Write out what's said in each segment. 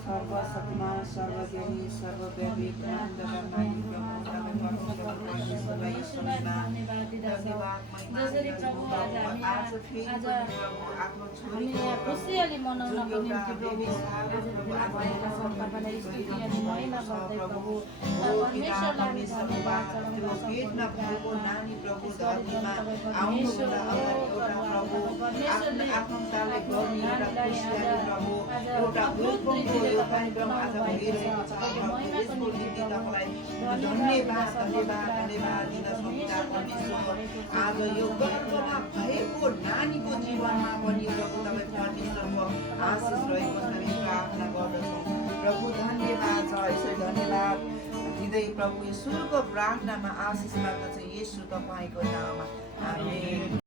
सर्वशक्तिमान सर्वज्ञानी सर्वव्यापी जसरी प्रभु आज आफ्नो खुसियाली मनाउनको निम्ति प्रभु आज भेला भएका छौँ तपाईँलाई स्तुति अनि महिमा गर्दै प्रभु परमेश्वरलाई हामी धन्यवाद चढाउँदछौँ आज यो गर्भमा भएको नानीको जीवनमा पनि प्रभु तपाईँ परमेश्वरको आशिष रहेको छ हामी प्रार्थना गर्दछौँ प्रभु धन्यवाद छ यसरी धन्यवाद दिँदै प्रभु ईश्वरको प्रार्थनामा आशिष माग्दछ येशू तपाईँको नाममा आमेन।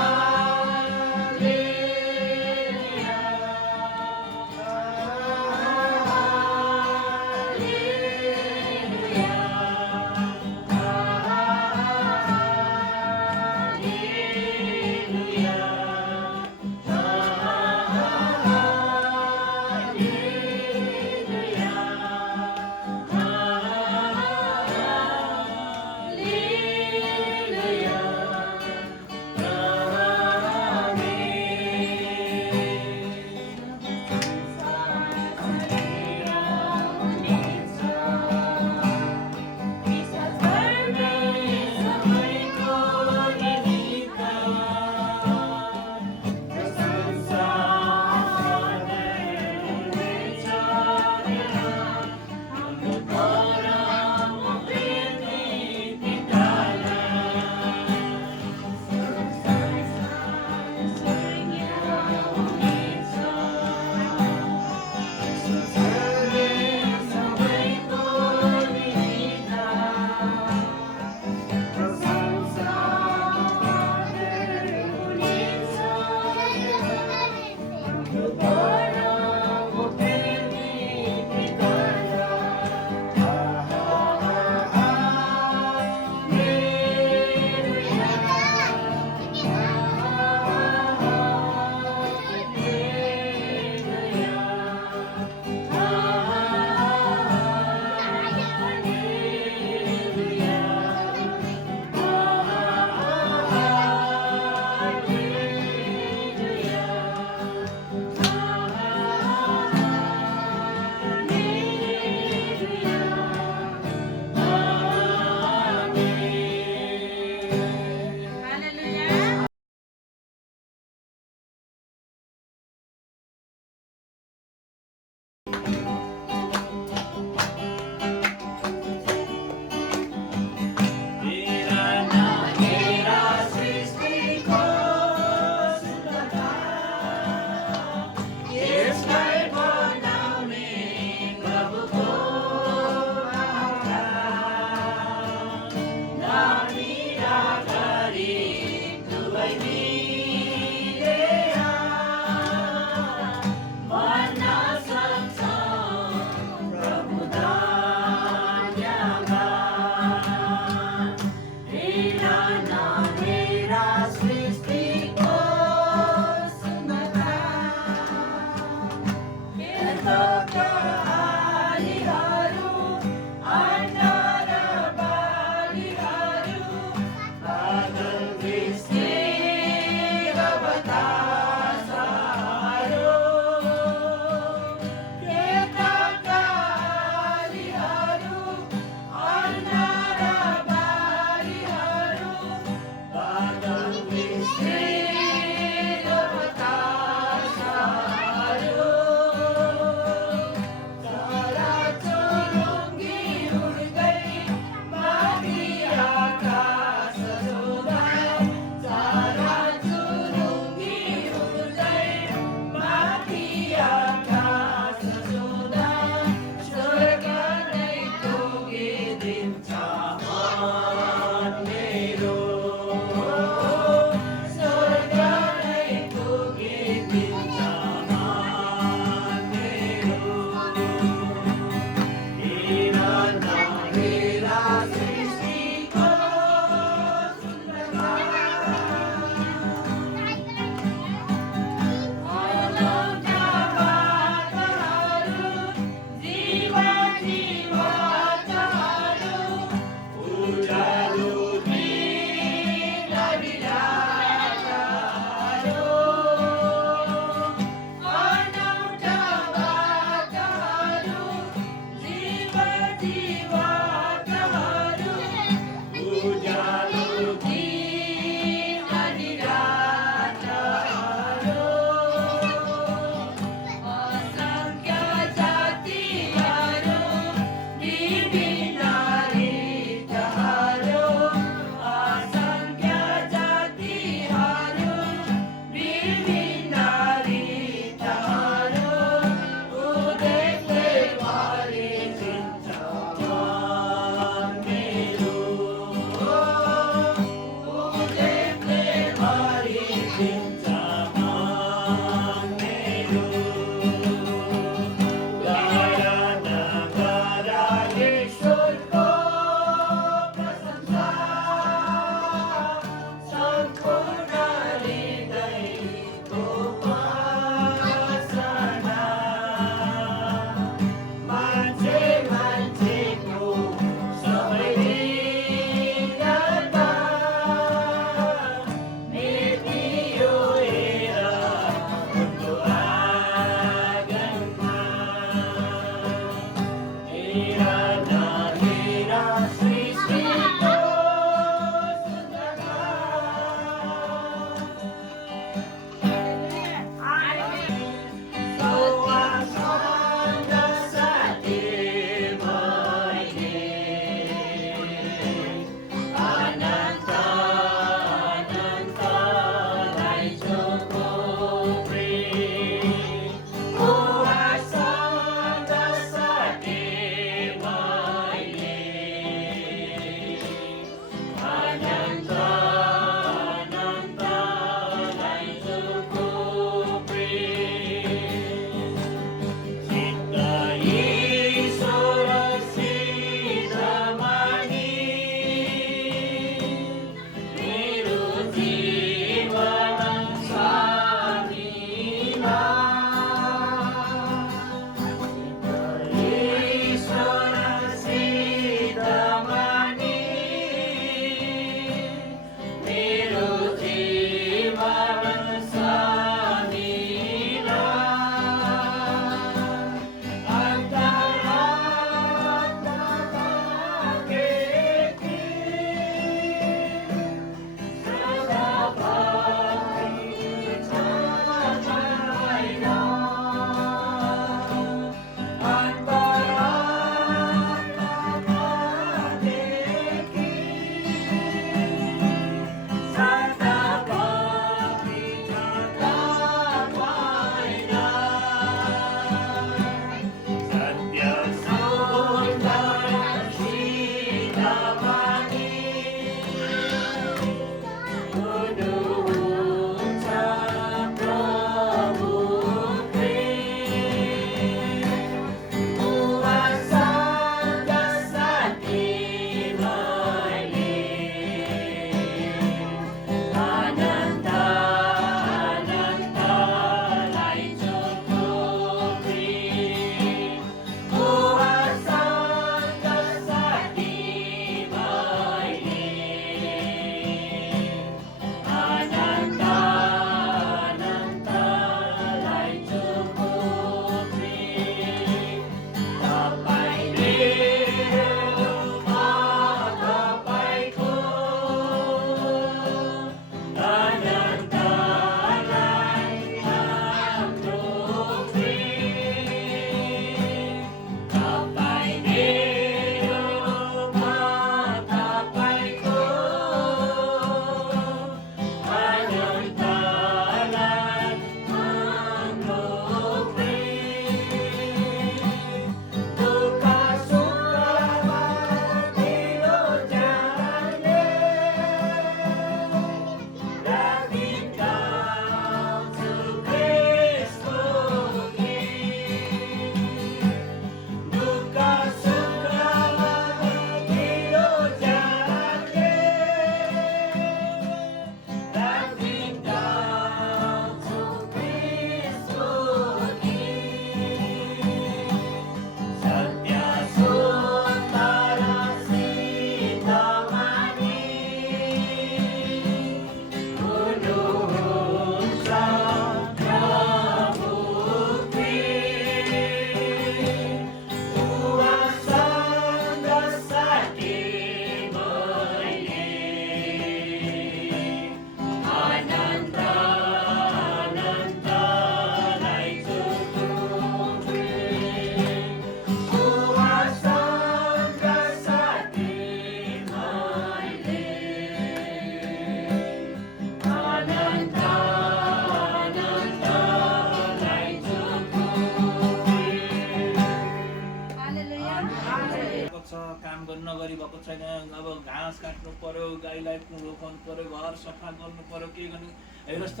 छैन, अब घाँस काट्नु पर्यो, गाईलाई रोपाउनु पर्यो, घर सफा गर्नु पर्यो, के गर्नु हेर्नुहोस् त।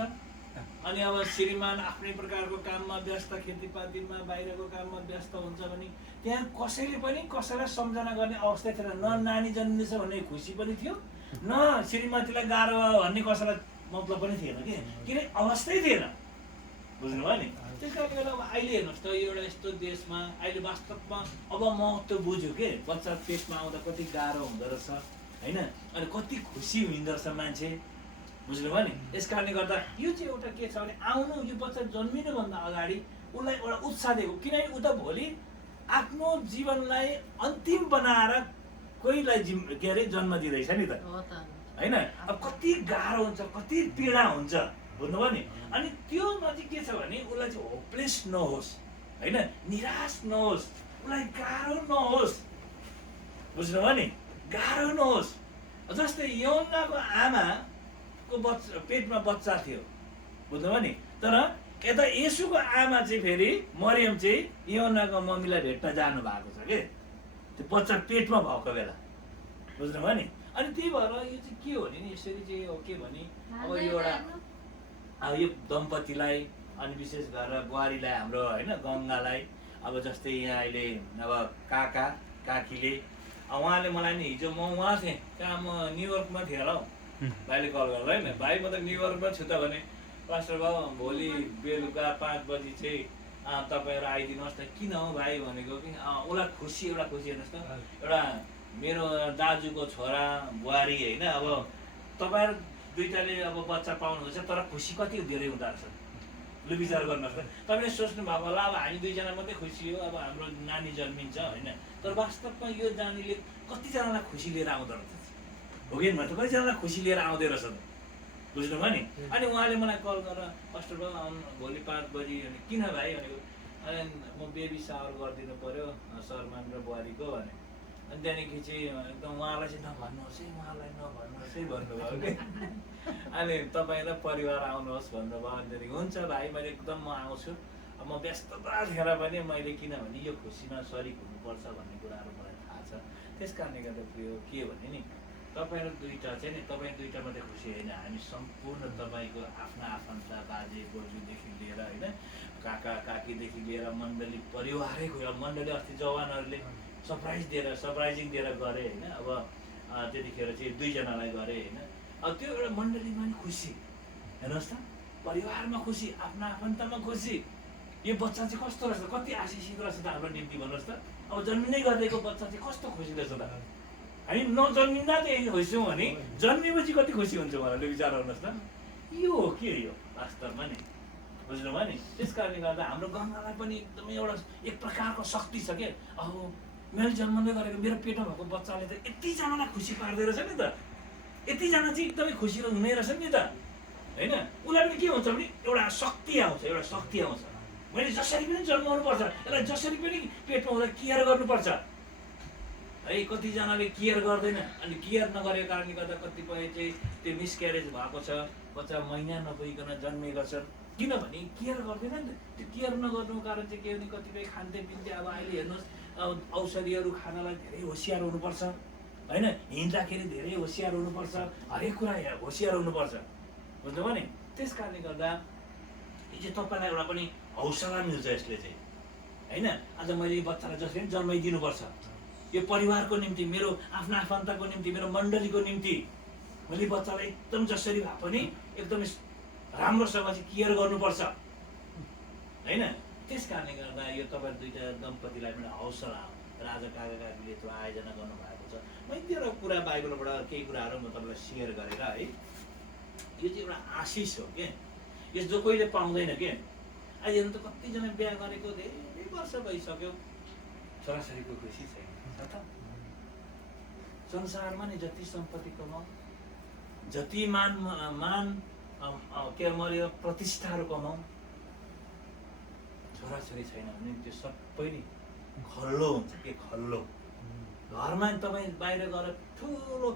अनि अब श्रीमान आफ्नै प्रकारको काममा व्यस्त, खेतीपातीमा बाहिरको काममा व्यस्त हुन्छ भने त्यहाँ कसैले पनि कसैलाई सम्झना गर्ने अवस्था थिएन। न नानी जन्मिन्छ भन्ने खुसी पनि थियो, न श्रीमतीलाई गाह्रो भयो भन्ने कसैलाई मतलब पनि थिएन किन अवस्थै थिएन। बुझ्नुभयो नि? त्यस कारणले गर्दा अब अहिले हेर्नुहोस् त, एउटा यस्तो देशमा अहिले वास्तवमा अब महत्त्व बुझ्यो के, बच्चा पेटमा आउँदा कति गाह्रो हुँदो रहेछ होइन, अनि कति खुसी हुँदो रहेछ मान्छे। बुझ्नुभयो नि? यस कारणले गर्दा यो चाहिँ एउटा के छ भने आउनु, यो बच्चा जन्मिनुभन्दा अगाडि उसलाई एउटा उत्साह दिएको, किनभने ऊ त भोलि आफ्नो जीवनलाई अन्तिम बनाएर कोहीलाई के अरे जन्म दिँदैछ नि त होइन। अब कति गाह्रो हुन्छ, कति पीडा हुन्छ, बुझ्नुभयो नि? अनि त्योमा चाहिँ के छ भने उसलाई चाहिँ होपलेस नहोस् होइन, निराश नहोस्, उसलाई गाह्रो नहोस्। बुझ्नुभयो नि? गाह्रो नहोस्। जस्तै यौनाको आमाको पेटमा बच्चा थियो, बुझ्नुभयो नि? तर यता येशूको आमा चाहिँ फेरि मरियम चाहिँ यौनाको मम्मीलाई भेट्न जानु भएको छ के, त्यो बच्चा पेटमा भएको बेला। बुझ्नुभयो नि? अनि त्यही भएर यो चाहिँ के हो भने नि यसरी चाहिँ हो के भने अब यो एउटा अब यो दम्पतिलाई अनि विशेष गरेर बुहारीलाई हाम्रो होइन गङ्गालाई अब जस्तै यहाँ अहिले अब काका काकीले उहाँले मलाई नि हिजो म उहाँ थिएँ कहाँ, म न्युयोर्कमा थिएँ होला हौ, भाइले कल गर्दा होइन, भाइ म त न्युयोर्कमा छु त भने, पास्टर बाबु भोलि बेलुका 5 बजी चाहिँ तपाईँहरू आइदिनुहोस् न। किन हो भाइ भनेको कि उसलाई खुसी, एउटा खुसी हेर्नुहोस् त, एउटा मेरो दाजुको छोरा बुहारी होइन, अब तपाईँहरू दुईटाले अब बच्चा पाउनुहुन्छ तर खुसी कति धेरै हुँदो रहेछ लु विचार गर्नुहोस् त। तपाईँले सोच्नु भएको होला अब हामी दुईजना मात्रै खुसी हो, अब हाम्रो नानी जन्मिन्छ होइन, तर वास्तवमा यो नानीले कतिजनालाई खुसी लिएर आउँदो रहेछ हो कि भन्छ, कतिजनालाई खुसी लिएर आउँदै रहेछ त। बुझ्नुभयो नि? अनि उहाँले मलाई कल गरेर पास्टर बाबु आउनु भोलि 5 बजी भने, किन भाइ भनेको, अनि म बेबी सावर गरिदिनु पऱ्यो शर्मान र बुहारीको भने। अनि त्यहाँदेखि चाहिँ एकदम उहाँलाई चाहिँ नभन्नुहोस् है, उहाँलाई नभन्नुहोस् है भन्नुभयो कि अनि तपाईँ र परिवार आउनुहोस् भन्नुभयो। अनि त्यहाँदेखि हुन्छ भाइ मैले एकदम म आउँछु, म व्यस्तता थिएर पनि मैले किनभने यो खुसीमा सरिक हुनुपर्छ भन्ने कुराहरू मलाई थाहा छ। त्यस कारणले गर्दा के भने नि तपाईँहरू दुईवटा चाहिँ नि, तपाईँ दुईवटा मात्रै खुसी होइन, हामी सम्पूर्ण तपाईँको आफ्ना आफन्त बाजे बोजूदेखि लिएर होइन, काका काकीदेखि लिएर मण्डली परिवारैको मण्डली अस्ति जवानहरूले सरप्राइजिङ दिएर गरे होइन। अब त्यतिखेर चाहिँ 2 जनालाई गरे होइन। अब त्यो एउटा मण्डलीमा नि खुसी हेर्नुहोस् त, परिवारमा खुसी, आफ्ना आफन्तमा खुसी। यो बच्चा चाहिँ कस्तो रहेछ, कति आशिषित रहेछ त हाम्रो निम्ति भन्नुहोस् त। अब जन्मिँदै गरेको बच्चा चाहिँ कस्तो खुसी रहेछ त। हामी नजन्मिँदा त यही खुसी हौँ भने जन्मेपछि कति खुसी हुन्छ भनेर विचार गर्नुहोस् त। यो हो के यो वास्तवमा नि, बुझ्नुभयो नि? त्यस कारणले गर्दा हाम्रो गङ्गालाई पनि एकदमै एउटा एक प्रकारको शक्ति छ क्या। अब मैले जन्मँदै गरेको मेरो पेटमा भएको बच्चाले त यतिजनालाई खुसी पार्दो रहेछ नि त, यतिजना चाहिँ एकदमै खुसी हुने रहेछ नि त होइन। उसलाई पनि के हुन्छ भने एउटा शक्ति आउँछ, एउटा शक्ति आउँछ। मैले जसरी पनि जन्माउनुपर्छ, यसलाई जसरी पनि पेटमा हुँदा केयर गर्नुपर्छ है। कतिजनाले केयर गर्दैन, अनि केयर नगरेको कारणले गर्दा कतिपय चाहिँ त्यो मिसक्यारेज भएको छ, बच्चा महिना नपुगिकन जन्मेको छ, किनभने केयर गर्दैन नि त। त्यो केयर नगर्नुको कारण चाहिँ के भने कतिपय खान्थे पिन्थे, अब अहिले हेर्नुहोस् औषधिहरू खानलाई धेरै होसियार हुनुपर्छ होइन, हिँड्दाखेरि धेरै होसियार हुनुपर्छ, हरेक कुरा होसियार हुनुपर्छ, बुझ्नुभयो नि? त्यस कारणले गर्दा यो चाहिँ तपाईँलाई एउटा पनि हौसला मिल्छ यसले चाहिँ होइन। आज मैले बच्चालाई जसरी पनि जन्माइदिनुपर्छ, यो परिवारको निम्ति, मेरो आफ्ना आफन्तको निम्ति, मेरो मण्डलीको निम्ति मैले बच्चालाई एकदम जसरी भए पनि एकदमै राम्रोसँग चाहिँ केयर गर्नुपर्छ होइन। त्यस कारणले गर्दा यो तपाईँ दुईवटा दम्पतिलाई पनि हौसला हो। राजा काका काकीले त्यो आयोजना गर्नुभएको छ। मैले त्यो एउटा कुरा बाइबलबाट केही कुराहरू म तपाईँलाई सेयर गरेर है, यो चाहिँ एउटा आशिष हो क्या, यो जो कोहीले पाउँदैन क्या। अहिले हेर्नु त कतिजना बिहा गरेको धेरै वर्ष भइसक्यो, छोराछोरीको खुसी छैन त। संसारमा नि जति सम्पत्ति कमाऊ, जति मान के मर्यो प्रतिष्ठाहरू कमाऊ, छोराछोरी छैन भने त्यो सबै नि खल्लो हुन्छ के, खल्लो। घरमा तपाईँ बाहिर गएर ठुलो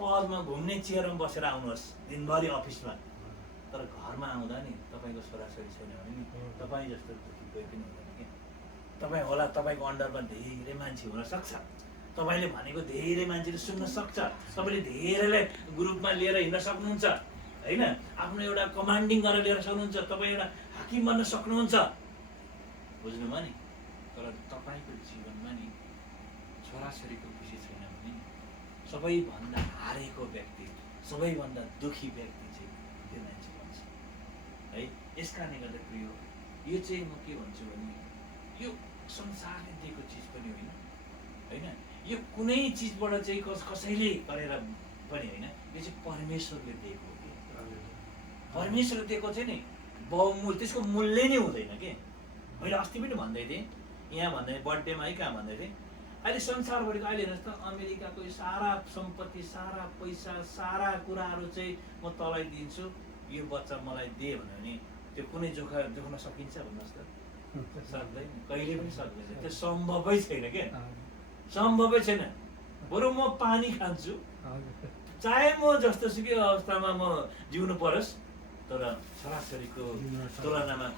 पदमा घुम्ने चेयरमा बसेर आउनुहोस् दिनभरि अफिसमा, तर घरमा आउँदा नि तपाईँको छोराछोरी छैन भने नि तपाईँ जस्तो दुःखी कोही पनि हुँदैन कि। तपाईँ होला तपाईँको अन्डरमा धेरै मान्छे हुन सक्छ तपाईँले भनेको धेरै मान्छेले सुन्न सक्छ, तपाईँले धेरैलाई ग्रुपमा लिएर हिँड्न सक्नुहुन्छ होइन, आफ्नो एउटा कमान्डिङ गरेर लिएर सक्नुहुन्छ, तपाईँ एउटा हाकिम बन्न सक्नुहुन्छ, बुझ्नुभयो नि। तर तपाईँको जीवनमा नि छोराछोरीको खुसी छैन भने सबैभन्दा हारेको व्यक्ति, सबैभन्दा दुखी व्यक्ति चाहिँ त्यो मान्छे भन्छ है। यस कारणले गर्दा प्रिय, यो चाहिँ म के भन्छु भने यो संसारले दिएको चिज पनि होइन होइन, यो कुनै चिजबाट चाहिँ कसैले गरेर पनि होइन, यो चाहिँ परमेश्वरले दिएको हो कि। परमेश्वरले दिएको चाहिँ नि बहुमूल्य, त्यसको मूल्य नै हुँदैन के। मैले अस्ति पनि भन्दै थिएँ, यहाँ भन्दै बर्थडेमा है कहाँ भन्दै थिएँ, अहिले संसारभरिको अहिले हेर्नुहोस् त अमेरिकाको सारा सम्पत्ति, सारा पैसा, सारा कुराहरू चाहिँ म तँलाई दिन्छु, यो बच्चा मलाई दे भन्यो भने त्यो कुनै जोख्न सकिन्छ भन्नुहोस् त? सक्दैन, कहिले पनि सक्दैन, त्यो सम्भवै छैन क्या, सम्भवै छैन। बरु म पानी खान्छु, चाहे म जस्तो सुकै अवस्थामा म जिउनु परोस्, तर छोराछोरीको तुलनामा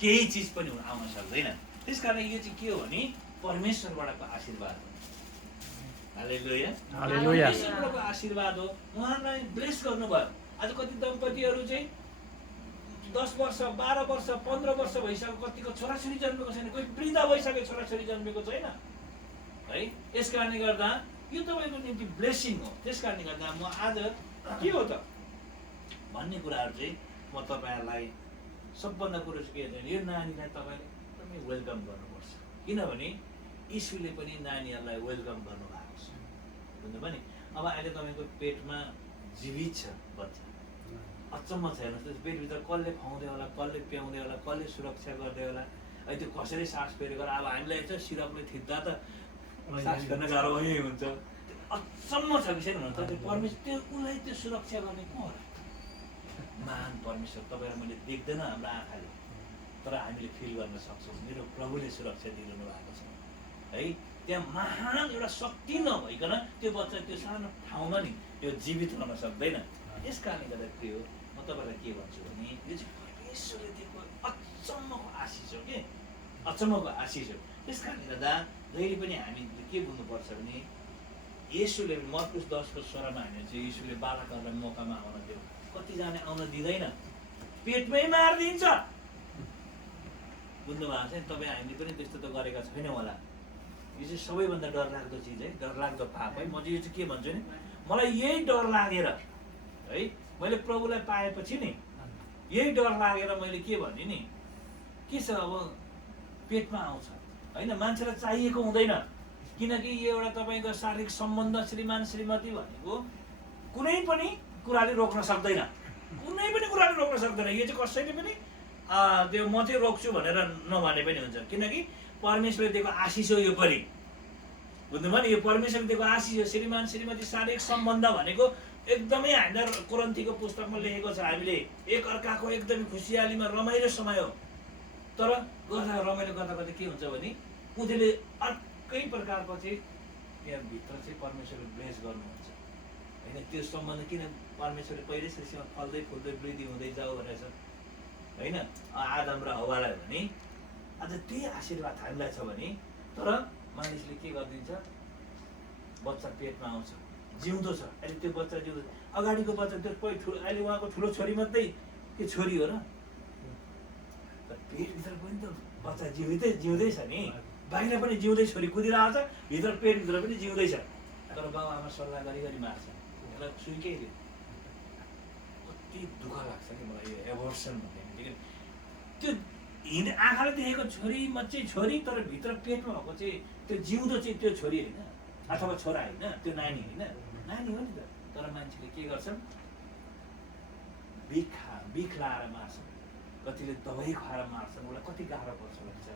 केही चिज पनि आउन सक्दैन। त्यस कारण यो चाहिँ के हो भने परमेश्वरबाटको आशीर्वाद हो। हालेलुया, परमेश्वरबाटको आशीर्वाद हो, उहाँलाई ब्लेस गर्नुभयो। आज कति दम्पतिहरू चाहिँ 10 वर्ष 12 वर्ष 15 वर्ष भइसक्यो, कतिको छोराछोरी जन्मेको छैन, कोही वृद्ध भइसक्यो, छोराछोरी जन्मेको छैन है। यस कारणले गर्दा यो तपाईँको निम्ति ब्लेसिङ हो। त्यस कारणले गर्दा म आज के हो त भन्ने कुराहरू चाहिँ म तपाईँहरूलाई सबभन्दा कुरो चाहिँ के छ, यो नानीलाई तपाईँले एकदमै वेलकम गर्नुपर्छ, किनभने यीशुले पनि नानीहरूलाई वेलकम गर्नुभएको छ, बुझ्नुभयो नि। अब अहिले तपाईँको पेटमा जीवित छ बच्चा, अचम्म छ हेर्नुहोस् त, पेटभित्र कसले खुवाउँदै होला, कसले प्याउँदै होला, कसले सुरक्षा गर्दै होला, है त्यो कसरी सास फेरि गरेर। अब हामीलाई चाहिँ सिरपले थिच्दा त सास फेर्न गाह्रो यही हुन्छ, अचम्म छ कि छैन भन्नु त। त्यो परमेश्वर त्यो उसलाई त्यो सुरक्षा गर्ने को होला? महान परमेश्वर। तपाईँलाई मैले देख्दैन हाम्रो आँखाले, तर हामीले फिल गर्न सक्छौँ, मेरो प्रभुले सुरक्षा दिइरहनु भएको छ है। त्यहाँ महान एउटा शक्ति नभइकन त्यो बच्चा त्यो सानो ठाउँमा नि त्यो जीवित रहन सक्दैन। यस कारणले गर्दा के हो, म तपाईँलाई के भन्छु भने यो चाहिँ परमेश्वरले दिएको अचम्मको आशिष हो कि, अचम्मको आशिष हो। त्यस कारणले गर्दा जहिले पनि हामी के बुझ्नुपर्छ भने येशूले मर्कुस 10को 16मा हामी चाहिँ येशूले बालकहरूलाई मौकामा आउन दियो, कतिजना आउन दिँदैन, पेटमै मारिदिन्छ। बुझ्नु भएको छ नि तपाईँ, हामीले पनि त्यस्तो त गरेका छैनौँ होला। यो चाहिँ सबैभन्दा डरलाग्दो चिज है, डरलाग्दो पाप है। म चाहिँ यो चाहिँ के भन्छु नि, मलाई यही डर लागेर है, मैले प्रभुलाई पाएपछि नि यही डर लागेर मैले के भने नि, के छ अब पेटमा आउँछ होइन, मान्छेलाई चाहिएको हुँदैन, किनकि यो एउटा तपाईँको शारीरिक सम्बन्ध श्रीमान श्रीमती भनेको कुनै पनि कुराले रोक्न सक्दैन, कुनै पनि कुराले रोक्न सक्दैन। यो चाहिँ कसैले पनि त्यो म चाहिँ रोक्छु भनेर नभने पनि हुन्छ, किनकि परमेश्वरले दिएको आशिष हो यो पनि, बुझ्नुभयो नि। यो परमेश्वरले दिएको आशिष हो। श्रीमान श्रीमती शारीरिक सम्बन्ध भनेको एकदमै हामीलाई कोरिन्थीको पुस्तकमा लेखेको छ, हामीले एक अर्काको एकदमै खुसियालीमा रमाइलो समय हो। तर गर्दा रमाइलो गर्दा गर्दा के हुन्छ भने उनीहरूले अर्कै प्रकारको चाहिँ त्यहाँभित्र चाहिँ परमेश्वरले ब्लेस गर्नुहुन्छ होइन। त्यो सम्बन्ध किन परमेश्वरले पहिल्यैसँग फल्दै फुल्दै वृद्धि हुँदै जाऊ भनेछ होइन आदम र हव्वालाई भने, आज त्यही आशीर्वाद हामीलाई छ भने, तर मानिसले के गरिदिन्छ, बच्चा पेटमा आउँछ, जिउँदो छ, अहिले त्यो बच्चा जिउँदो, अगाडिको बच्चा त्यो कोही अहिले उहाँको ठुलो छोरी मात्रै के छोरी हो र, तर पेटभित्र पनि त बच्चा जिउँदैछ नि, बाहिर पनि जिउँदै छोरी कुदिरहेको छ, भित्र पेटभित्र पनि जिउँदैछ, तर बाबा आमा सल्लाह गरी मार्छ, यसलाई सुइकै दियो। कति दुःख लाग्छ कि मलाई यो एबोर्सन भन्ने बित्तिकै, त्यो आँखाले देखेको छोरी मात्रै छोरी, तर भित्र पेटमा भएको चाहिँ त्यो जिउँदो चाहिँ त्यो छोरी होइन, अथवा छोरा होइन, त्यो नानी होइन, नानी हो नि त। तर मान्छेले के गर्छन्, बिख लाएर मार्छन्, कतिले दबाई खुवाएर मार्छन्, उसलाई कति गाह्रो पर्छ भन्छ।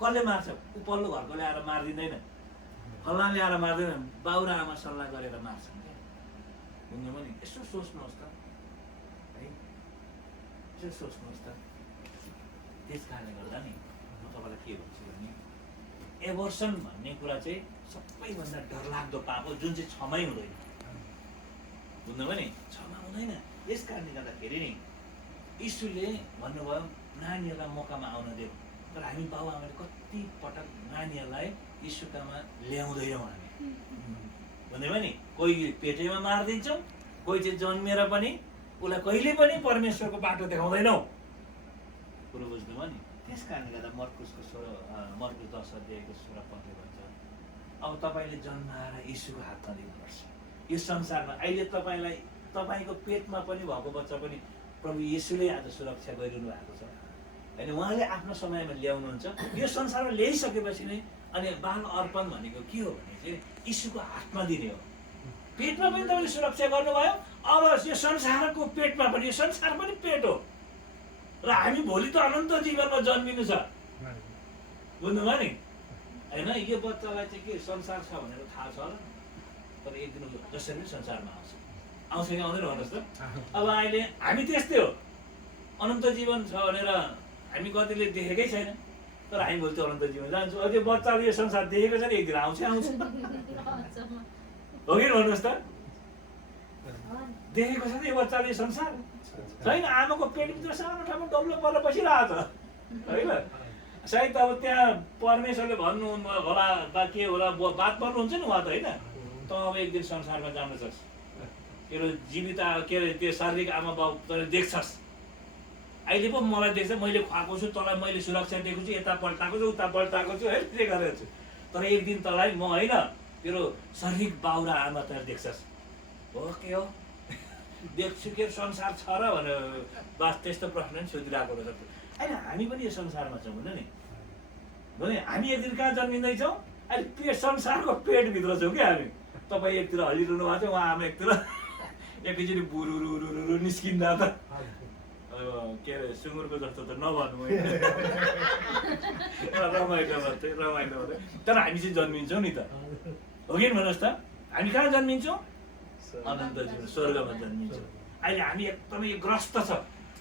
कसले मार्छ, उपल्लो घरको ल्याएर मारिदिँदैन, फल्ला ल्याएर मार्दैन, बाउ र आमा सल्लाह गरेर मार्छन् क्या, बुझ्नुभयो नि। यसो सोच्नुहोस् त है, यसो सोच्नुहोस् त। त्यस कारणले गर्दा नि म तपाईँलाई के भन्छु भने एबोर्सन भन्ने कुरा चाहिँ सबैभन्दा डरलाग्दो पाप हो, जुन चाहिँ क्षमै हुँदैन, बुझ्नुभयो नि, क्षमा हुँदैन। यस कारणले गर्दाखेरि नि यीशुले भन्नुभयो नानीहरूलाई मौकामा आउन देऊ, तर हामी बाउ आमाले कति पटक नानीहरूलाई यीशुकामा ल्याउँदैनौँ हामी, बुझ्दैमा नि? कोही पेटैमा मारिदिन्छौँ, कोही चाहिँ जन्मेर पनि उसलाई कहिले पनि परमेश्वरको बाटो देखाउँदैनौँ। कुरो बुझ्नुभयो नि? त्यस कारणले गर्दा मर्कुस 10 अध्यायको 16 पदले भन्छ, अब तपाईँले जन्माएर यीशुको हातमा दिनुपर्छ। यो संसारमा अहिले तपाईँको पेटमा पनि भएको बच्चा पनि प्रभु येशूले आज सुरक्षा गरिरहनु भएको छ होइन। उहाँले आफ्नो समयमा ल्याउनुहुन्छ। यो संसारमा ल्याइसकेपछि नै अनि बाल अर्पण भनेको के हो भने चाहिँ यीशुको हातमा दिने हो। पेटमा पनि तपाईँले सुरक्षा गर्नुभयो, अब यो संसारको पेटमा पनि, यो संसार पनि पेट हो र हामी भोलि त अनन्त जीवनमा जन्मिनु छ। बुझ्नुभयो नि? होइन, यो बच्चालाई चाहिँ के संसार छ भनेर थाहा छ होला, तर एक दिन जसरी पनि संसारमा आउँछ कि आउँदैन भन्नुहोस् त। अब अहिले हामी त्यस्तै हो, अनन्त जीवन छ भनेर हामी कतिले देखेकै छैन, तर हामी भोलि त अनन्त जीवन जान्छौँ। अब त्यो बच्चाले यो संसार देखेको छ नि, एक दिन आउँछ हो कि भन्नुहोस् त? देखेको छ नि यो बच्चाले संसार छैन, आमाको पेटभित्र सानो ठाउँमा डल्लो पर्न बसिरहेको छ होइन। सायद अब त्यहाँ परमेश्वरले भन्नु होला बा के होला बात गर्नुहुन्छ नि उहाँ त होइन। त अब एक दिन संसारमा जान्छस्, तेरो जीवित के अरे त्यो शारीरिक आमा बाउ तैँले देख्छस्। अहिले पो मलाई देख्छ, मैले खुवाएको छु, तँलाई मैले सुरक्षा दिएको छु, यता पल्टाएको छु, उता पल्टाएको छु है, के गरेको छु। तर एक दिन तँलाई म होइन, तेरो शारीरिक बाउ र आमा तैँले देख्छस्। हो के हो देख्छु के संसार छ र भनेर बास त्यस्तो प्रश्न पनि सोधिरहेको रहेछ होइन। हामी पनि यो संसारमा छौँ होइन नि? भने हामी एक दिन कहाँ जन्मिँदैछौँ? अहिले पेट संसारको पेटभित्र छौँ क्या हामी। तपाईँ एकतिर हल्लिरहनु भएको छ, उहाँ आमा एकतिर एकैचोटि बुरुरुरुरु निस्किँदा त के अरे सुँगुरको जस्तो त नभन्नु रमाइलो मात्रै रमाइलो मात्रै। तर हामी चाहिँ जन्मिन्छौँ नि त, हो कि भन्नुहोस् त? हामी कहाँ जन्मिन्छौँ? अनन्त जीवन स्वर्गमा जन्मिन्छौँ। अहिले हामी एकदमै ग्रस्त छ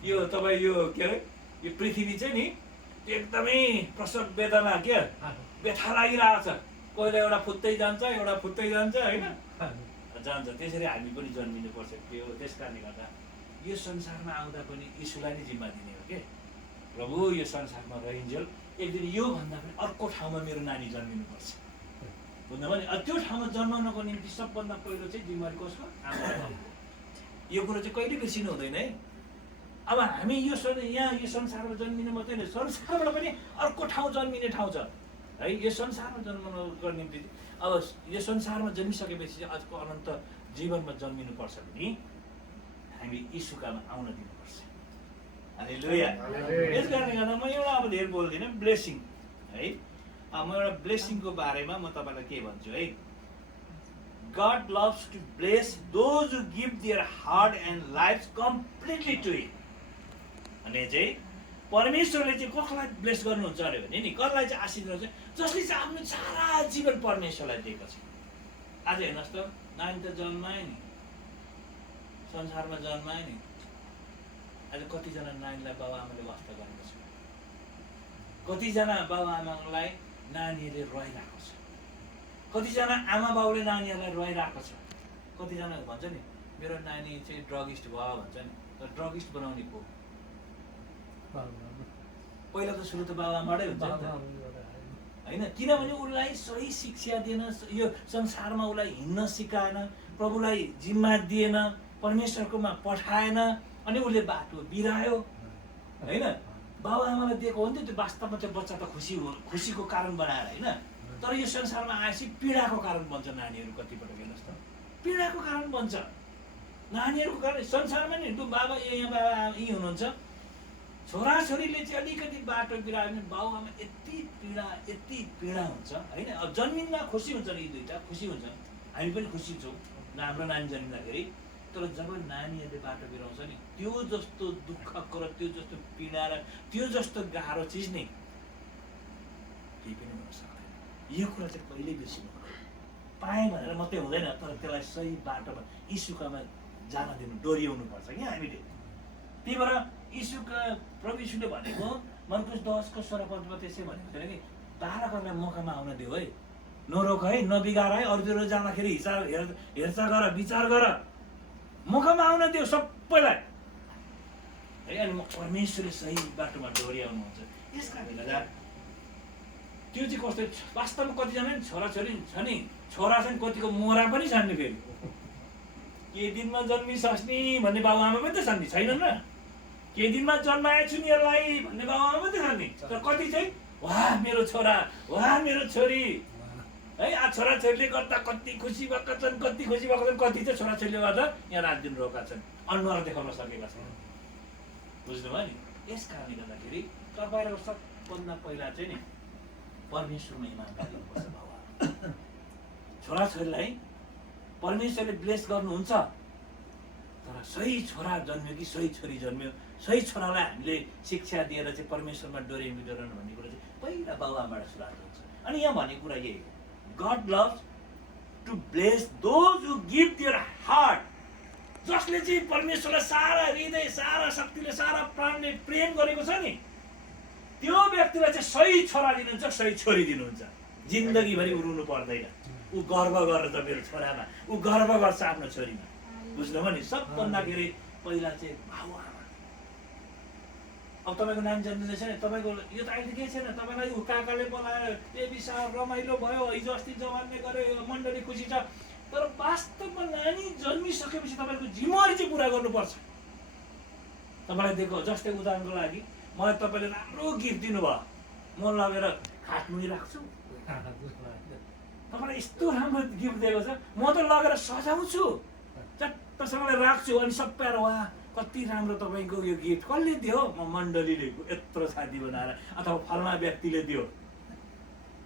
यो तपाईँ यो के अरे यो पृथ्वी चाहिँ नि एकदमै प्रसव वेदना के व्यथा लागिरहेको छ। कोहीलाई एउटा फुत्तै जान्छ होइन जान्छ। त्यसरी हामी पनि जन्मिनुपर्छ के हो। त्यस कारणले गर्दा यो संसारमा आउँदा पनि यीशुलाई नै जिम्मा दिने हो के प्रभु। यो संसारमा रहिन्जेल एक दिन योभन्दा पनि अर्को ठाउँमा मेरो नानी जन्मिनुपर्छ। बुझ्नुभयो नि? त्यो ठाउँमा जन्माउनको निम्ति सबभन्दा पहिलो चाहिँ जिम्मेवारी कसको? आमा बाबुको। यो कुरो चाहिँ कहिले बिर्सिनु हुँदैन है। अब हामी यो यहाँ यो संसारमा जन्मिनु मात्रै होइन, संसारबाट पनि अर्को ठाउँ जन्मिने ठाउँ छ है। यो संसारमा जन्माउनको निम्ति अब यो संसारमा जन्मिसकेपछि चाहिँ आजको अनन्त जीवनमा जन्मिनुपर्छ भने हामी यीशुकामा आउन दिनुपर्छ। हालेलुया। यस कारणले गर्दा म एउटा अब धेरै बोल्दिनँ, ब्लेसिङ है। म एउटा ब्लेसिङको बारेमा म तपाईँलाई के भन्छु है। God loves to bless those who give their heart and lives completely to Him. अनि चाहिँ परमेश्वरले चाहिँ कसलाई ब्लेस गर्नुहुन्छ अरे भने नि, कसलाई चाहिँ आशीष गर्नुहुन्छ? जसले चाहिँ आफ्नो सारा जीवन परमेश्वरलाई दिएको छ। आज हेर्नुहोस् त, नानी त जन्मायो नि, संसारमा जन्मायो नि, आज कतिजना नानीलाई बाबुआमाले वास्ता गरेको छ, कतिजना बाबुआमालाई नानीहरूले रोइरहेको छ, कतिजना आमा बाउले नानीहरूलाई रोइरहेको छ। कतिजना भन्छ नि मेरो नानी चाहिँ ड्रगिस्ट भयो भन्छ नि, तर ड्रगिस्ट बनाउने को? पहिला त सुरु त बाबुआमाबाटै हुन्छ होइन। किनभने उसलाई सही शिक्षा दिएन, यो संसारमा उसलाई हिँड्न सिकाएन, प्रभुलाई जिम्मा दिएन, परमेश्वरकोमा पठाएन, अनि उसले बाटो बिरायो होइन। बाबुआमालाई दिएको हो नि त, त्यो वास्तवमा चाहिँ बच्चा त खुसीको कारण बनाएर होइन। तर यो संसारमा आएपछि पीडाको कारण बन्छ नानीहरू। कतिपटक हेर्नुहोस् त, पीडाको कारण बन्छ नानीहरूको कारण। संसारमा नि बाबा यहाँ बाबा यहीँ हुनुहुन्छ, छोराछोरीले चाहिँ अलिकति बाटो बिरायो भने बाबुआमा यति पीडा हुन्छ होइन। अब जन्मिनमा खुसी हुन्छ नि, यी दुईवटा खुसी हुन्छ, हामी पनि खुसी छौँ हाम्रो नानी जन्मिँदाखेरि। तर जब नानीहरूले बाटो बिराउँछ नि, त्यो जस्तो दुःखको र त्यो जस्तो पीडा र त्यो जस्तो गाह्रो चिज नै केही पनि हुन सक्दैन। यो कुरा चाहिँ कहिल्यै बिर्सिनु पाएँ भनेर मात्रै हुँदैन, तर त्यसलाई सही बाटोमा यीशुकामा जान दिनु, डोर्याउनुपर्छ क्या हामीले। त्यही भएर प्रभु यीशुले भनेको मर्कुस 10:16 त्यसै भनेको छैन कि बालकहरूलाई मौकामा आउन देऊ है, नरोक है, नबिगार है, अरूतिर जाँदाखेरि हेरचाह गर, विचार गर, मौकामा आउन देऊ सबैलाई है। अनि परमेश्वरले सही बाटोमा डोर्याउनुहुन्छ। यस कारणले गर्दा त्यो चाहिँ कस्तो वास्तवमा कतिजना नि छोराछोरी छ नि छोरा छ नि कतिको मोरा पनि छन् नि फेरि के दिनमा जन्मिसक्ने भन्ने बाबुआमा पनि त छन् नि छैनन् र के दिनमा जन्माएछु नि यसलाई भन्ने बाबुआमा पनि त छन् नि तर कति चाहिँ वाह मेरो छोरा वाह मेरो छोरी है छोराछोरीले गर्दा कति खुसी भएका छन् कति खुसी भएका छन् कति चाहिँ छोराछोरीले गर्दा यहाँ रात दिन रोका छन् अनुहार देखाउन सकेका छन् बुझ्नुभयो नि यस कारणले गर्दाखेरि तपाईँहरूको सबभन्दा पहिला चाहिँ नि परमेश्वरमा इमानदारी हुनुपर्छ बाबा छोराछोरीलाई परमेश्वरले ब्लेस गर्नुहुन्छ तर सही छोरा जन्म्यो कि सही छोरी जन्म्यो सही छोरालाई हामीले शिक्षा दिएर चाहिँ परमेश्वरमा डोर्याउनु भन्ने कुरा चाहिँ पहिला बाबुआमाबाट सुरुवात हुन्छ अनि यहाँ भनेको कुरा यही हो God loves to bless those who give their heart जसले चाहिँ परमेश्वरलाई सारा हृदय सारा शक्तिले सारा प्राणले प्रेम गरेको छ नि त्यो व्यक्तिलाई चाहिँ सही छोरा दिनुहुन्छ सही छोरी दिनुहुन्छ जिन्दगीभरि उरुनु पर्दैन ऊ गर्व गर्छ मेरो छोरामा ऊ गर्व गर्छ आफ्नो छोरीमा बुझ्नुभयो नि सबभन्दाखेरि पहिला चाहिँ बाबुआमा अब तपाईँको नानी जन्मिँदैछ नि तपाईँको यो त अहिले केही छैन तपाईँलाई ऊ काकाले बोलाएर ए विशाल रमाइलो भयो हिजो अस्ति जवानले गर्यो मण्डली खुसी छ तर वास्तवमा नानी जन्मिसकेपछि तपाईँको जिम्मेवारी चाहिँ पुरा गर्नुपर्छ तपाईँलाई दिएको जस्तै उदाहरणको लागि मलाई तपाईँले राम्रो गिफ्ट दिनुभयो म लगेर खाटमुनि राख्छु तपाईँलाई यस्तो राम्रो गिफ्ट दिएको छ म त लगेर सजाउँछु चट्टसँगले राख्छु अनि सबै वा कति राम्रो तपाईँको यो गिफ्ट कसले दियो म मण्डलीले यत्रो साथी बनाएर अथवा फलना व्यक्तिले दियो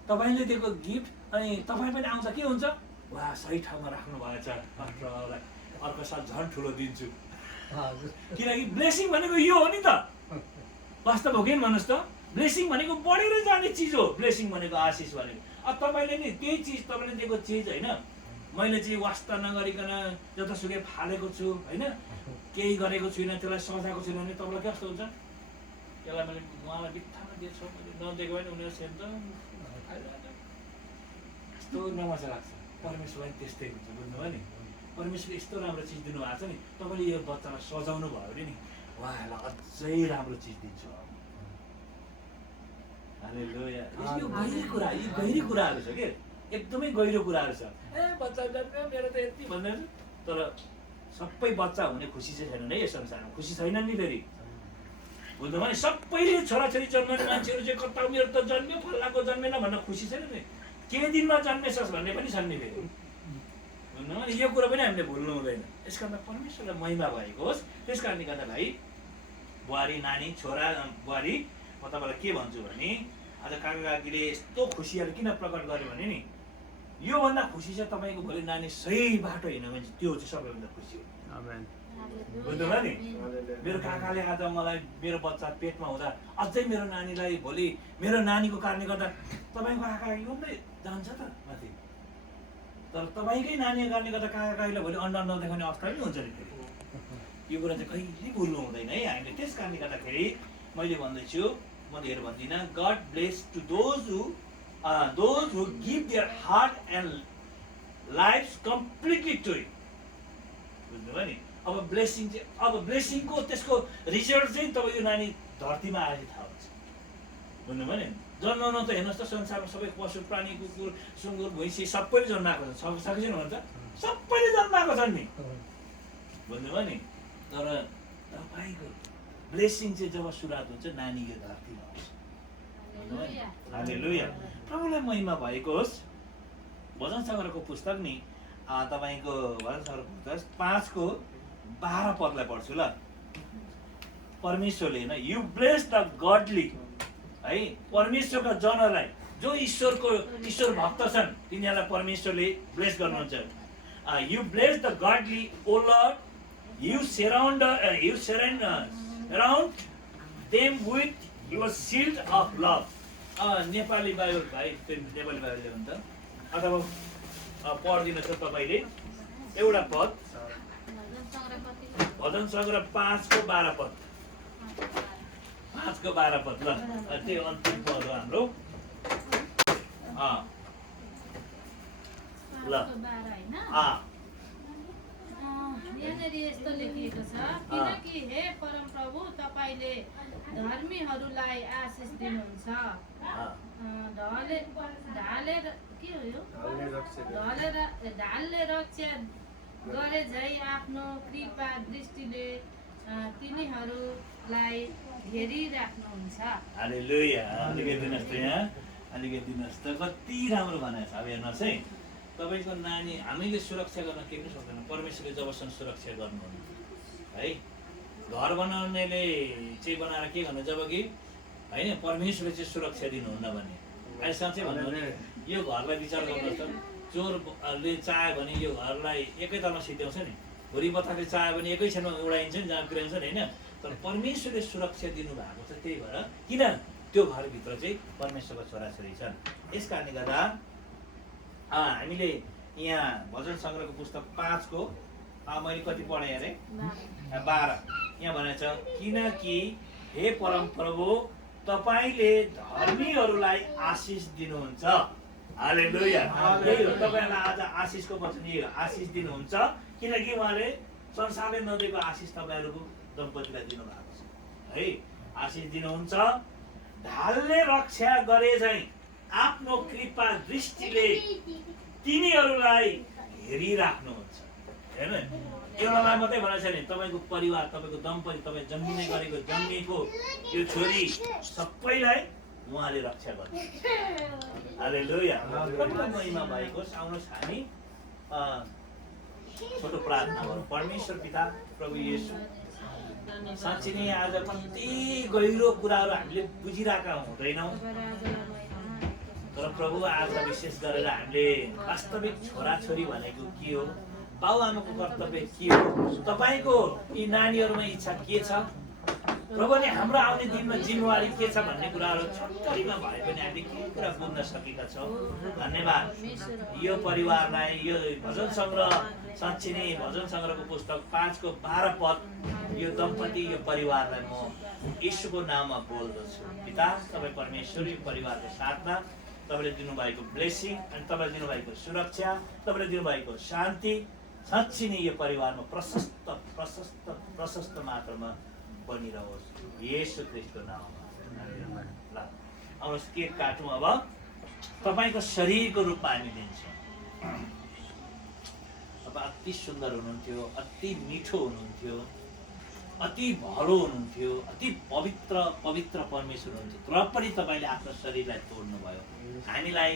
तपाईँले दिएको गिफ्ट अनि तपाईँ पनि आउँछ के हुन्छ वा सही ठाउँमा राख्नु भएछ अर्कोलाई अर्को साल झन् ठुलो दिन्छु किनकि ब्लेसिङ भनेको यो हो नि त वास्तव हो कि भन्नुहोस् त ब्लेसिङ भनेको बढेर जाने चिज हो ब्लेसिङ भनेको आशिष भनेको अब तपाईँले नि त्यही चिज तपाईँले दिएको चिज होइन मैले चाहिँ वास्ता नगरिकन जतासुकै फालेको छु होइन केही गरेको छुइनँ त्यसलाई सजाएको छुइनँ भने तपाईँलाई कस्तो हुन्छ त्यसलाई मैले उहाँलाई बित्थामा दिएछु मैले नदिएको भने उनीहरू सेन्ट यस्तो नमजा लाग्छ परमेश्वरलाई त्यस्तै हुन्छ बुझ्नुभयो नि परमेश्वरले यस्तो राम्रो चिज दिनुभएको छ नि तपाईँले यो बच्चालाई सजाउनु भयो भने नि उहाँहरूलाई अझै राम्रो चिज दिन्छु हालेलुया यो गहिरो कुरा यी गहिरो कुराहरू छ के एकदमै गहिरो कुराहरू छ ए बच्चा जन्म्यो मेरो त यति भन्दैछु तर सबै बच्चा हुने खुसी चाहिँ छैनन् है यो संसारमा खुसी छैनन् नि फेरि बुझ्नुभयो नि सबैले छोराछोरी जन्माउने मान्छेहरू चाहिँ कता मेरो त जन्म्यो फल्लाको जन्मेन भन्न खुसी छैन नि के दिनमा जन्मेछस् भन्ने पनि छन् नि फेरि बुझ्नुभयो नि यो कुरो पनि हामीले भुल्नु हुँदैन यस कारण परमेश्वरलाई महिमा भएको होस् त्यस कारणले गर्दा भाइ बुहारी नानी छोरा बुहारी म तपाईँलाई के भन्छु भने आज काका काकीले यस्तो खुसीहरू किन प्रकट गर्यो भने नि योभन्दा खुसी चाहिँ तपाईँको भोलि नानी सही बाटो हिँड्यो भने त्यो चाहिँ सबैभन्दा खुसी हो बुझ्नुभयो नि मेरो काकाले आज मलाई मेरो बच्चा पेटमा हुँदा अझै मेरो नानीलाई भोलि मेरो नानीको कारणले गर्दा तपाईँको काका काकी मात्रै जान्छ त माथि तर तपाईँकै नानीको कारणले गर्दा काका काकीलाई भोलि अन्डा नदेखाउने अवस्था पनि हुन्छ नि फेरि यो कुरा चाहिँ कहिले भुल्नु हुँदैन है हामीले त्यस कारणले गर्दाखेरि मैले भन्दैछु म धेरै भन्दिनँ god bless to those who give their heart and life completely to it बुझ्नुभयो नि अब ब्लेसिङ चाहिँ अब ब्लेसिङको त्यसको रिजल्ट चाहिँ तपाईँको नानी धरतीमा आएर थाहा हुन्छ बुझ्नुभयो नि जन्माउन त हेर्नुहोस् त संसारमा सबै पशु प्राणी कुकुर सुँगुर भैँसी सबैले जन्माएको छ सकिँदैन भन्छ सबैले जन्माएको छन् नि बुझ्नुभयो नि तर तपाईँको ब्लेसिङ चाहिँ जब सुरुवात हुन्छ नानी यो धरतीमा आउँछ हालेलुया प्रभुलाई महिमा भएको होस् भजन सङ्ग्रहको पुस्तक नि तपाईँको भजन सङ्ग्रहको पुस्तक 5:12 पदलाई पढ्छु ल परमेश्वरले होइन यु ब्लेस द गडली है परमेश्वरका जनलाई जो ईश्वर भक्त छन् तिनीहरूलाई परमेश्वरले ब्लेस गर्नुहुन्छ you bless the godly O lord you surround around them with your shield of love Nepali Bible भाइ नेपाली बाइबल ल्याउनु त अथवा पढिदिनुहोस् त तपाईँले एउटा पद भजन सङ्ग्रह 5:12 पद 5:12 पद ल त्यो अन्तिम पद हो हाम्रो ल यहाँनिर यस्तो लेखिएको छ, किनकि हे परमप्रभु तपाईँले धर्मीहरूलाई आशिष दिनुहुन्छ। ढालले रक्षा गरे झै आफ्नो कृपा दृष्टिले तिनीहरूलाई घेरिराख्नुहुन्छ। हालेलुया। अलिकति दिनुहोस् त यहाँ, अलिकति दिनुहोस् त। कति राम्रो भनेको छ। अब हेर्नुहोस् है, तपाईँको नानी हामीले सुरक्षा गर्न के पनि सक्दैन, परमेश्वरले जबसम्म सुरक्षा गर्नुहुन्न है। घर बनाउनेले चाहिँ बनाएर के गर्नु, जब कि होइन परमेश्वरले चाहिँ सुरक्षा दिनुहुन्न भने। अहिले साँच्चै भन्नु भने यो घरलाई विचार गर्नुहोस् त, चोरले चाह्यो भने यो घरलाई एकै तलमा सिध्याउँछ नि, भुरी बथाले चाह्यो भने एकै क्षणमा उडाइन्छ नि, जहाँ पुर्याउँछ नि होइन। तर परमेश्वरले सुरक्षा दिनुभएको छ, त्यही भएर किन त्यो घरभित्र चाहिँ परमेश्वरको छोराछोरी छन्। यस कारणले गर्दा हामीले यहाँ भजन सङ्ग्रहको पुस्तक 5 को मैले कति पढेँ अरे 12 यहाँ भनेको छ, किनकि हे परमप्रभु तपाईँले धर्मीहरूलाई आशिष दिनुहुन्छ। हालेलुया। त्यही हो, तपाईँहरूलाई आज आशिषको वचन यही हो, आशिष दिनुहुन्छ, किनकि उहाँले संसारले नदिएको आशिष तपाईँहरूको दम्पतिलाई दिनुभएको छ है। आशिष दिनुहुन्छ। ढालले रक्षा गरे झैँ आफ्नो कृपा दृष्टिले तिनीहरूलाई हेरिराख्नुहुन्छ। हेर्नु, एउटालाई मात्रै भनेको छैन, तपाईँको परिवार, तपाईँको दम्पति, तपाईँ जन्मिने गरेको जन्मिएको यो छोरी सबैलाई उहाँले रक्षा गर्नुहुन्छ। हालेलुया। महिमा भएको आउनुहोस् हामी छोटो प्रार्थना गरौँ। परमेश्वर पिता प्रभु येशू, साँच्चै नै आज कति गहिरो कुराहरू हामीले बुझिरहेका हुँदैनौँ, तर प्रभु आज विशेष गरेर हामीले वास्तविक छोराछोरी भनेको के हो, बाबुआमाको कर्तव्य के हो, तपाईँको यी नानीहरूमा इच्छा के छ, प्रभु नि हाम्रो आउने दिनमा जिम्मेवारी के छ भन्ने कुराहरू छोटकरीमा भए पनि हामीले के कुरा बुझ्न सकेका छौँ। धन्यवाद। यो परिवारलाई यो भजन सङ्ग्रह, साँच्चै नै भजन सङ्ग्रहको पुस्तक 5 को 12 पद, यो दम्पति यो परिवारलाई म यीशुको नाममा बोल्दछु। पिता, तपाईँ परमेश्वर यो परिवारको साथमा तपाईँले दिनुभएको ब्लेसिङ अनि तपाईँले दिनुभएको सुरक्षा, तपाईँले दिनुभएको शान्ति साँच्चै नै यो परिवारमा प्रशस्त प्रशस्त प्रशस्त मात्रामा बनिरहोस् येशू ख्रीष्टको नाममा। ल आउनुहोस् केक काटौँ। अब तपाईँको शरीरको रूपमा हामी दिन्छौँ। अब अति सुन्दर हुनुहुन्थ्यो, अति मिठो हुनुहुन्थ्यो, अति भलो हुनुहुन्थ्यो, अति पवित्र पवित्र परमेश्वर हुनुहुन्थ्यो, तर पनि तपाईँले आफ्नो शरीरलाई तोड्नुभयो हामीलाई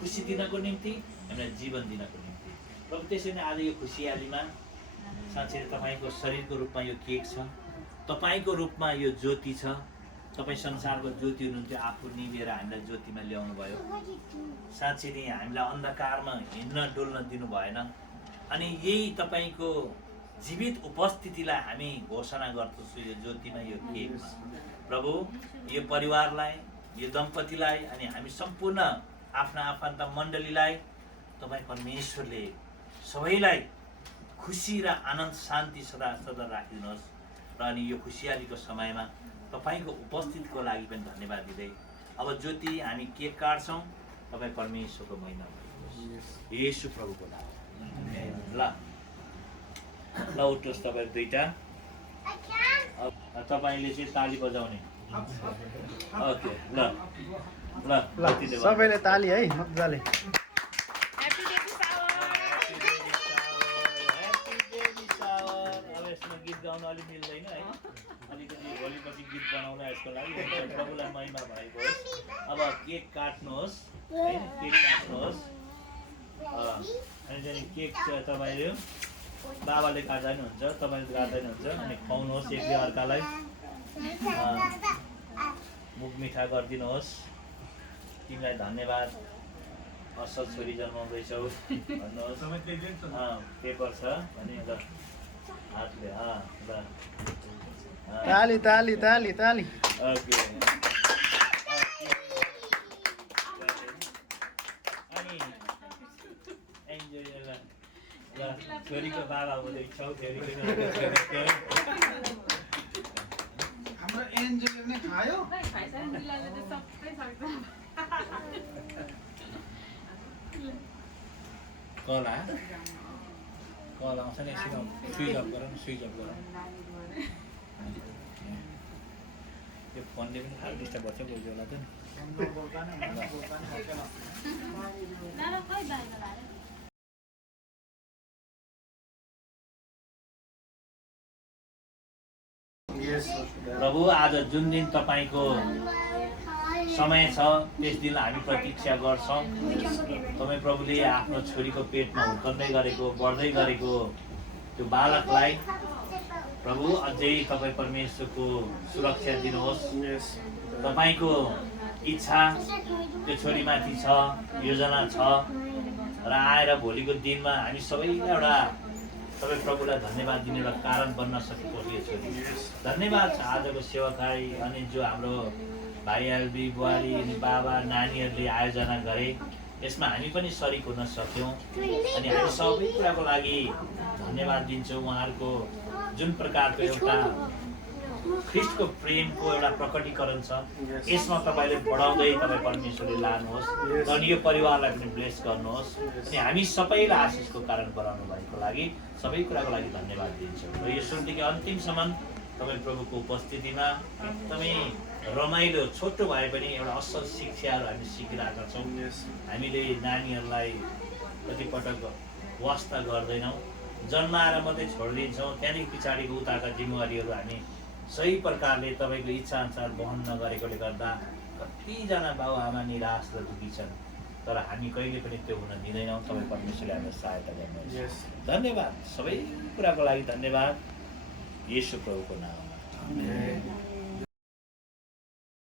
खुसी दिनको निम्ति, हामीलाई जीवन दिनको निम्ति। प्रभु त्यसरी नै आज यो खुसियालीमा साँच्चै तपाईँको शरीरको रूपमा यो केक छ, तपाईँको रूपमा यो ज्योति छ। तपाईँ संसारको ज्योति हुनुहुन्थ्यो, आफू निभेर हामीलाई ज्योतिमा ल्याउनु भयो। साँच्चै नै हामीलाई अन्धकारमा हिँड्न डुल्न दिनु भएन। अनि यही तपाईँको जीवित उपस्थितिलाई हामी घोषणा गर्दछौँ यो ज्योतिमा, यो केकमा। प्रभु यो परिवारलाई, यो दम्पतिलाई अनि हामी सम्पूर्ण आफ्ना आफन्त मण्डलीलाई तपाईँ परमेश्वरले सबैलाई खुसी र आनन्द शान्ति सदा सदा राखिदिनुहोस्। र अनि यो खुसियालीको समयमा तपाईँको उपस्थितिको लागि पनि धन्यवाद दिँदै अब ज्योति हामी केक काट्छौँ। तपाईँ परमेश्वरको महिमा गर्नुहोस् येशू प्रभुको नाम। ल ल उठ्नुहोस् तपाईँ दुईटा। तपाईँले चाहिँ ताली बजाउने। ओके ल ल सबैले ताली है मजाले। गीत गाउन अलिक मिल्दैन है, अलिकति भोलिपछि गीत बनाउन यसको लागि प्रभुलाई महिमा भएको होस्। अब केक काट्नुहोस् है, केक काट्नुहोस्। अनि चाहिँ केक तपाईँले बाबाले काट्दा पनि हुन्छ, तपाईँले काट्दा पनि हुन्छ। अनि खुवाउनुहोस् एकले अर्कालाई, मुख मिठा गरिदिनुहोस्। तिमीलाई धन्यवाद, असल छोरी जन्माउँदैछौ भन्नुहोस्। पेपर छ भने ल हातले ल ताली ताली ताली ताली। ओके। अनि एन्जोय ल छोरीको बाबा हुँदैछौ, हाम्रो एन्जोय नै खायो। कला कल आउँछ नि एकछिन स्विच अफ गर न स्विच अफ गर यो फोनले पनि खालि डिस्टर्ब गर्छ कोही बेला त प्रभु आज जुन दिन तपाईँको समय छ त्यस दिन हामी प्रतीक्षा गर्छौँ तपाईँ प्रभुले आफ्नो छोरीको पेटमा हुर्कँदै गरेको बढ्दै गरेको त्यो बालकलाई प्रभु अझै तपाईँ परमेश्वरको सुरक्षा दिनुहोस् तपाईँको इच्छा त्यो छोरीमाथि छ योजना छ र आएर भोलिको दिनमा हामी सबैलाई एउटा तपाईँ प्रभुलाई धन्यवाद दिने एउटा कारण बन्न सकेको यो छोरी धन्यवाद छ आजको सेवाकाई अनि जो हाम्रो भाइ एलबी बुहारी अनि बाबा नानीहरूले आयोजना गरे यसमा हामी पनि सरिक हुन सक्यौँ अनि हामी सबै कुराको लागि धन्यवाद दिन्छौँ उहाँहरूको जुन प्रकारको एउटा ख्रिस्टको प्रेमको एउटा प्रकटीकरण छ यसमा तपाईँले बढाउँदै तपाईँ परमेश्वरले लानुहोस् अनि यो परिवारलाई पनि ब्लेस गर्नुहोस् अनि हामी सबैलाई आशिषको कारण बनाउनु भएको लागि सबै कुराको लागि धन्यवाद दिन्छौँ र यो सुरुदेखि अन्तिमसम्म तपाईँ प्रभुको उपस्थितिमा एकदमै रमाइलो छोटो भए पनि एउटा असल शिक्षाहरू हामी सिकिरहेका छौँ हामीले नानीहरूलाई कतिपटक वास्ता गर्दैनौँ जन्माएर मात्रै छोडिदिन्छौँ त्यहाँदेखि पछाडिको उताका जिम्मेवारीहरू हामी सही प्रकारले तपाईँको इच्छा अनुसार वहन नगरेकोले गर्दा कतिजना बाबुआमा निराश र दुःखी छन् तर हामी कहिले पनि त्यो हुन दिँदैनौँ तपाईँ परमेश्वरले हामीलाई सहायता गर्नुहोस् धन्यवाद सबै कुराको लागि धन्यवाद येशू प्रभुको नाममा